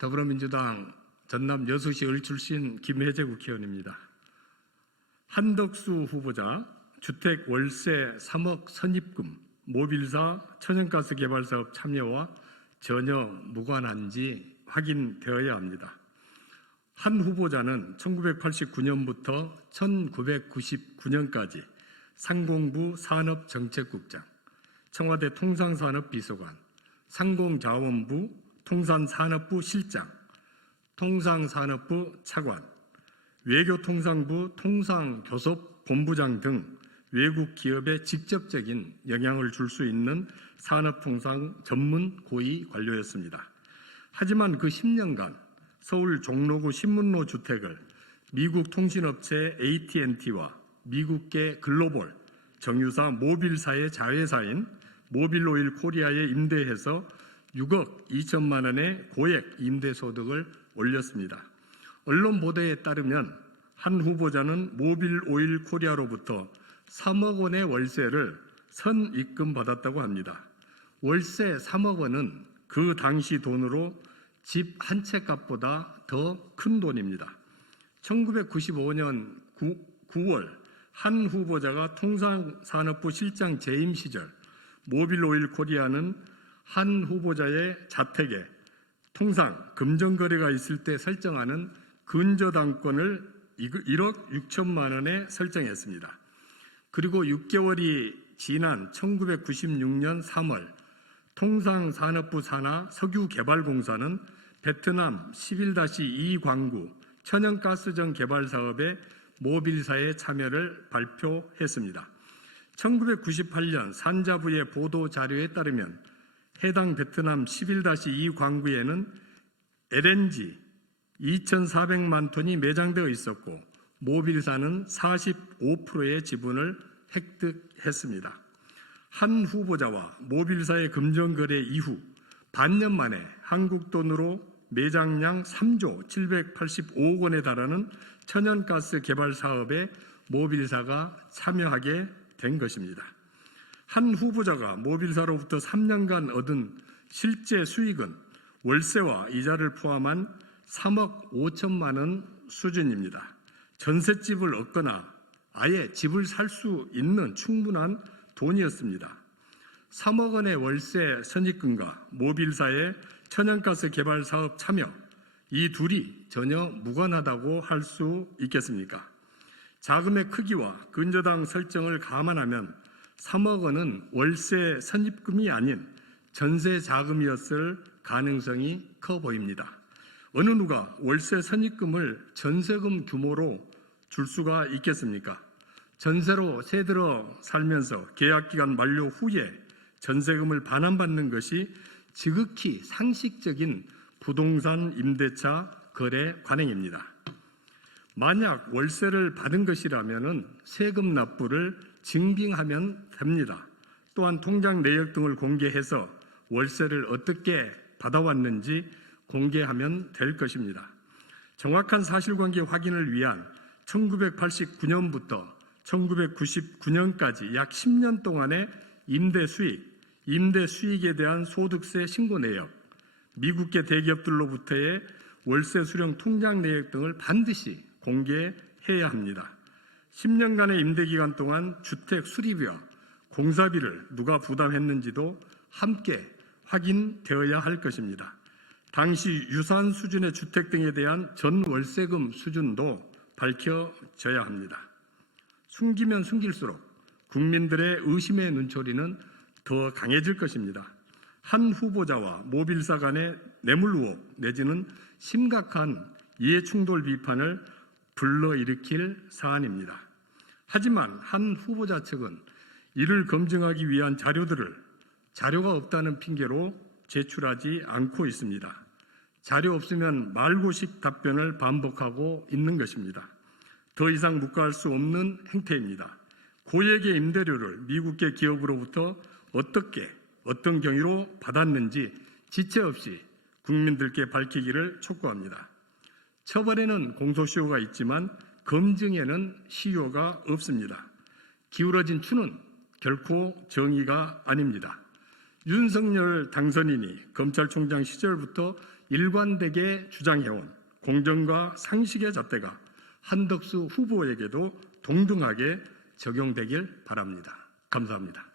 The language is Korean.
더불어민주당 전남 여수시 을 출신 김혜재 국회의원입니다. 한덕수 후보자 주택 월세 3억 선입금, 모빌사 천연가스 개발 사업 참여와 전혀 무관한지 확인되어야 합니다. 한 후보자는 1989년부터 1999년까지 상공부 산업정책국장, 청와대 통상산업비서관, 상공자원부 통산산업부 실장, 통상산업부 차관, 외교통상부 통상교섭본부장 등 외국 기업에 직접적인 영향을 줄 수 있는 산업통상 전문 고위 관료였습니다. 하지만 그 10년간 서울 종로구 신문로 주택을 미국 통신업체 AT&T와 미국계 글로벌 정유사 모빌사의 자회사인 모빌오일 코리아에 임대해서 6억 2천만 원의 고액 임대소득을 올렸습니다. 언론 보도에 따르면 한 후보자는 모빌오일 코리아로부터 3억 원의 월세를 선입금 받았다고 합니다. 월세 3억 원은 그 당시 돈으로 집 한 채 값보다 더 큰 돈입니다. 1995년 9월 한 후보자가 통상산업부 실장 재임 시절 모빌오일 코리아는 한 후보자의 자택에 통상 금전거래가 있을 때 설정하는 근저당권을 1억 6천만 원에 설정했습니다. 그리고 6개월이 지난 1996년 3월 통상산업부 산하 석유개발공사는 베트남 11-2 광구 천연가스정 개발 사업에 모빌사의 참여를 발표했습니다. 1998년 산자부의 보도 자료에 따르면 해당 베트남 11-2 광구에는 LNG 2,400만 톤이 매장되어 있었고 모빌사는 45%의 지분을 획득했습니다. 한 후보자와 모빌사의 금전거래 이후 반년 만에 한국 돈으로 매장량 3조 785억 원에 달하는 천연가스 개발 사업에 모빌사가 참여하게 된 것입니다. 한 후보자가 모빌사로부터 3년간 얻은 실제 수익은 월세와 이자를 포함한 3억 5천만 원 수준입니다. 전셋집을 얻거나 아예 집을 살 수 있는 충분한 돈이었습니다. 3억 원의 월세 선입금과 모빌사의 천연가스 개발 사업 참여, 이 둘이 전혀 무관하다고 할 수 있겠습니까? 자금의 크기와 근저당 설정을 감안하면 3억 원은 월세 선입금이 아닌 전세 자금이었을 가능성이 커 보입니다. 어느 누가 월세 선입금을 전세금 규모로 줄 수가 있겠습니까? 전세로 새들어 살면서 계약기간 만료 후에 전세금을 반환받는 것이 지극히 상식적인 부동산 임대차 거래 관행입니다. 만약 월세를 받은 것이라면 세금 납부를 증빙하면 됩니다. 또한 통장 내역 등을 공개해서 월세를 어떻게 받아왔는지 공개하면 될 것입니다. 정확한 사실관계 확인을 위한 1989년부터 1999년까지 약 10년 동안의 임대 수익에 대한 소득세 신고 내역, 미국계 대기업들로부터의 월세 수령 통장 내역 등을 반드시 공개해야 합니다. 10년간의 임대기간 동안 주택 수리비와 공사비를 누가 부담했는지도 함께 확인되어야 할 것입니다. 당시 유사한 수준의 주택 등에 대한 전월세금 수준도 밝혀져야 합니다. 숨기면 숨길수록 국민들의 의심의 눈초리는 더 강해질 것입니다. 한 후보자와 모빌사 간의 뇌물 의혹 내지는 심각한 이해충돌 비판을 불러일으킬 사안입니다. 하지만 한 후보자 측은 이를 검증하기 위한 자료가 없다는 핑계로 제출하지 않고 있습니다. 자료 없으면 말고식 답변을 반복하고 있는 것입니다. 더 이상 묵과할 수 없는 행태입니다. 고액의 임대료를 미국계 기업으로부터 어떤 경위로 받았는지 지체 없이 국민들께 밝히기를 촉구합니다. 처벌에는 공소시효가 있지만 검증에는 시효가 없습니다. 기울어진 추는 결코 정의가 아닙니다. 윤석열 당선인이 검찰총장 시절부터 일관되게 주장해온 공정과 상식의 잣대가 한덕수 후보에게도 동등하게 적용되길 바랍니다. 감사합니다.